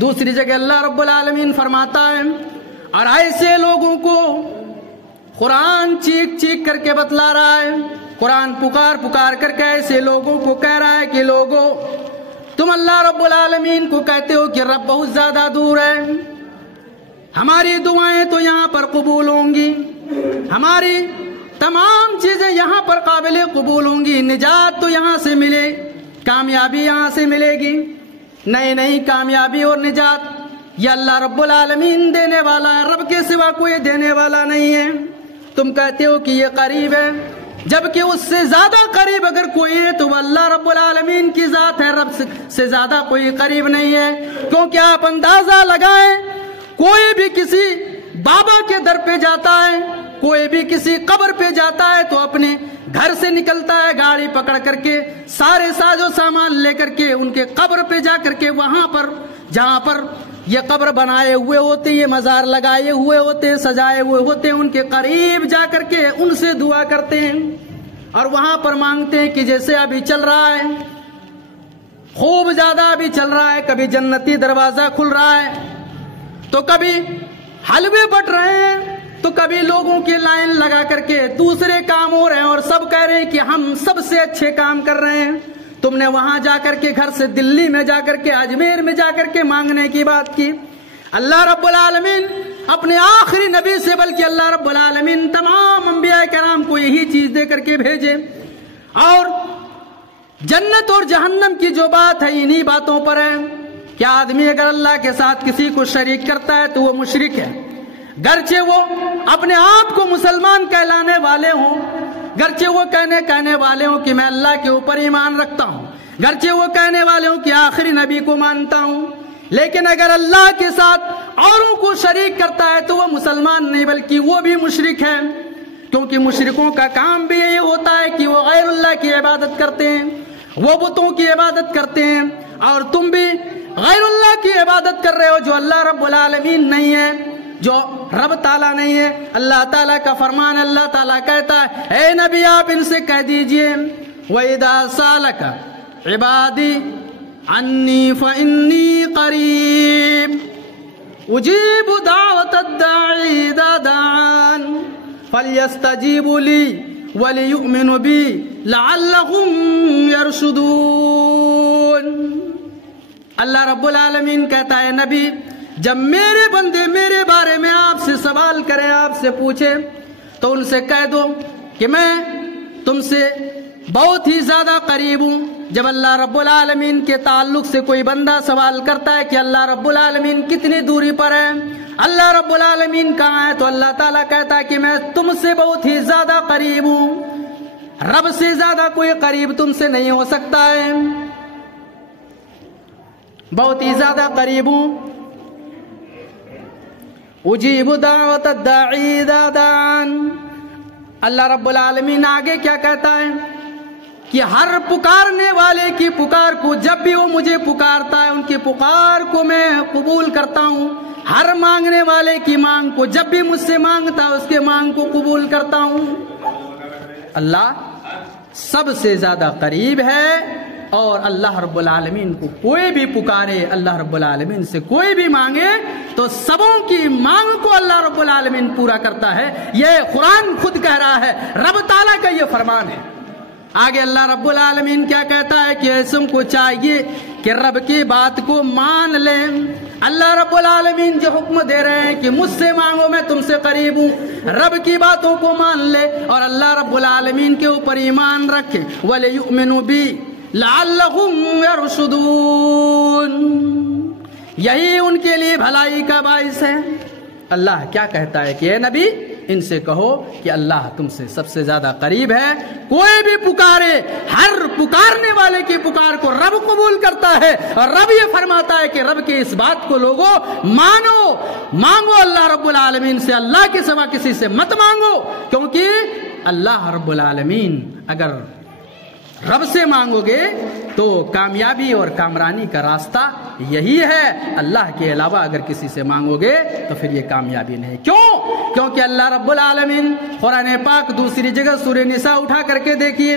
دوسری جگہ اللہ رب العالمین فرماتا ہے اور ایسے لوگوں کو قرآن چیخ چیخ کر کے بتلا رہا ہے، قرآن پکار پکار کر کے ایسے لوگوں کو کہہ رہا ہے کہ لوگوں تم اللہ رب العالمین کو کہتے ہو کہ رب بہت زیادہ دور ہے، ہماری دعائیں تو یہاں پر قبول ہوں گی، ہماری تمام چیزیں یہاں پر قابل قبول ہوں گی، نجات تو یہاں سے ملے، کامیابی یہاں سے ملے گی، نہیں کامیابی اور نجات یہ اللہ رب العالمین دینے والا ہے، رب کے سوا کوئی دینے والا نہیں ہے۔ تم کہتے ہو کہ یہ قریب ہے، جبکہ اس سے زیادہ قریب اگر کوئی ہے تو وہ اللہ رب العالمین کی ذات ہے، رب سے زیادہ کوئی قریب نہیں ہے۔ کیونکہ آپ اندازہ لگائیں، کوئی بھی کسی بابا کے در پہ جاتا ہے، کوئی بھی کسی قبر پہ جاتا ہے تو اپنے گھر سے نکلتا ہے گاڑی پکڑ کر کے، سارے ساز و سامان لے کر کے ان کے قبر پہ جا کر کے وہاں پر جہاں پر یہ قبر بنائے ہوئے ہوتے، یہ مزار لگائے ہوئے ہوتے، سجائے ہوئے ہوتے، ان کے قریب جا کر کے ان سے دعا کرتے ہیں اور وہاں پر مانگتے ہیں کہ جیسے ابھی چل رہا ہے، خوب زیادہ ابھی چل رہا ہے، کبھی جنتی دروازہ کھل رہا ہے تو کبھی حلوے بٹ رہے ہیں تو کبھی لوگوں کی لائن لگا کر کے دوسرے کام ہو رہے ہیں اور سب کہہ رہے ہیں کہ ہم سب سے اچھے کام کر رہے ہیں۔ تم نے وہاں جا کر کے گھر سے دلی میں جا کر کے اجمیر میں جا کر کے مانگنے کی بات کی۔ اللہ رب العالمین اپنے آخری نبی سے بلکہ اللہ رب العالمین تمام انبیاء کرام کو یہی چیز دے کر کے بھیجے، اور جنت اور جہنم کی جو بات ہے انہی باتوں پر ہے۔ کیا آدمی اگر اللہ کے ساتھ کسی کو شریک کرتا ہے تو وہ مشرک ہے، گرچہ وہ اپنے آپ کو مسلمان کہلانے والے ہوں، گرچہ وہ کہنے والے ہوں کہ میں اللہ کے اوپر ایمان رکھتا ہوں، گرچہ وہ کہنے والے ہوں کہ آخری نبی کو مانتا ہوں، لیکن اگر اللہ کے ساتھ اوروں کو شریک کرتا ہے تو وہ مسلمان نہیں بلکہ وہ بھی مشرک ہے، کیونکہ مشرکوں کا کام بھی یہی ہوتا ہے کہ وہ غیر اللہ کی عبادت کرتے ہیں، وہ بتوں کی عبادت کرتے ہیں، اور تم بھی غیر اللہ کی عبادت کر رہے ہو جو اللہ رب العالمین نہیں ہے، جو رب تعالیٰ نہیں ہے۔ اللہ تعالیٰ کا فرمان، اللہ تعالیٰ کہتا ہے اے نبی آپ ان سے کہہ دیجئے وَإِذَا سَأَلَكَ عِبَادِي عَنِّي فَإِنِّي قَرِيبٌ أُجِيبُ دَعْوَةَ الدَّاعِ إِذَا دَعَانِ فَلْيَسْتَجِيبُوا لِي وَلِيُؤْمِنُوا بِي لَعَلَّهُمْ يَرْشُدُونَ۔ اللہ رب العالمین کہتا ہے نبی جب میرے بندے میرے بارے میں آپ سے سوال کریں، آپ سے پوچھیں تو ان سے کہہ دو کہ میں تم سے بہت ہی زیادہ قریب ہوں۔ جب اللہ رب العالمین کے تعلق سے کوئی بندہ سوال کرتا ہے کہ اللہ رب العالمین کتنی دوری پر ہے، اللہ رب العالمین کہاں ہے، تو اللہ تعالیٰ کہتا ہے کہ میں تم سے بہت ہی زیادہ قریب ہوں، رب سے زیادہ کوئی قریب تم سے نہیں ہو سکتا ہے، بہت ہی زیادہ قریب ہوں۔ اجیب دعوت الداعی اذا دعان۔ اللہ رب العالمین آگے کیا کہتا ہے کہ ہر پکارنے والے کی پکار کو جب بھی وہ مجھے پکارتا ہے ان کی پکار کو میں قبول کرتا ہوں، ہر مانگنے والے کی مانگ کو جب بھی مجھ سے مانگتا ہے اس کے مانگ کو قبول کرتا ہوں۔ اللہ سب سے زیادہ قریب ہے، اور اللہ رب العالمین کو کوئی بھی پکارے، اللہ رب العالمین سے کوئی بھی مانگے تو سبوں کی مانگ کو اللہ رب العالمین پورا کرتا ہے۔ یہ قرآن خود کہہ رہا ہے، رب تعالیٰ کا یہ فرمان ہے۔ آگے اللہ رب العالمین کیا کہتا ہے کہ تم کو چاہیے کہ رب کی بات کو مان لیں۔ اللہ رب العالمین جو حکم دے رہے ہیں کہ مجھ سے مانگو میں تم سے قریب ہوں، رب کی باتوں کو مان لے اور اللہ رب العالمین کے اوپر ایمان رکھے۔ وَلِيُؤْمِنُوا بِي لَعَلَّهُمْ يَرْشُدُونَ، یہی ان کے لیے بھلائی کا باعث ہے۔ اللہ کیا کہتا ہے کہ اے نبی ان سے کہو کہ اللہ تم سے سب سے زیادہ قریب ہے، کوئی بھی پکارے ہر پکارنے والے کی پکار کو رب قبول کرتا ہے، اور رب یہ فرماتا ہے کہ رب کی اس بات کو لوگوں مانگو اللہ رب العالمین سے، اللہ کے سوا کسی سے مت مانگو، کیونکہ اللہ رب العالمین اگر رب سے مانگو گے تو کامیابی اور کامرانی کا راستہ یہی ہے، اللہ کے علاوہ اگر کسی سے مانگو گے تو پھر یہ کامیابی نہیں۔ کیونکہ اللہ رب العالمین قرآن پاک دوسری جگہ سورہ نساء اٹھا کر کے دیکھیے،